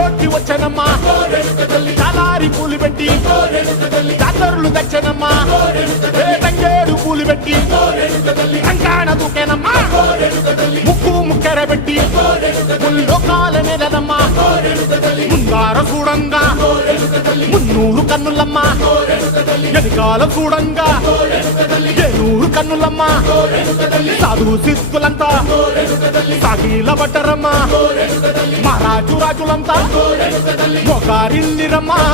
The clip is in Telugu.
జ్యోతి వచ్చనమ్మా చాలారి పూలు పెట్టి జాతరులు తెచ్చనమ్మా తంగేడు పూలు పెట్టి కంకాణ దూకేనమ్మా ముక్కు ముక్కెర పెట్టి ముల్లోకాల నెలనమ్మా ముందార చూడంగా మున్నూరు కన్నులమ్మా ఎనకాల చూడంగా ఏనూరు కన్నులమ్మా సాధువు సిద్ధులంతా సాగిల బట్టరమ్మా మహారాజు రాజులంతా మొగారిల్లిరమ్మా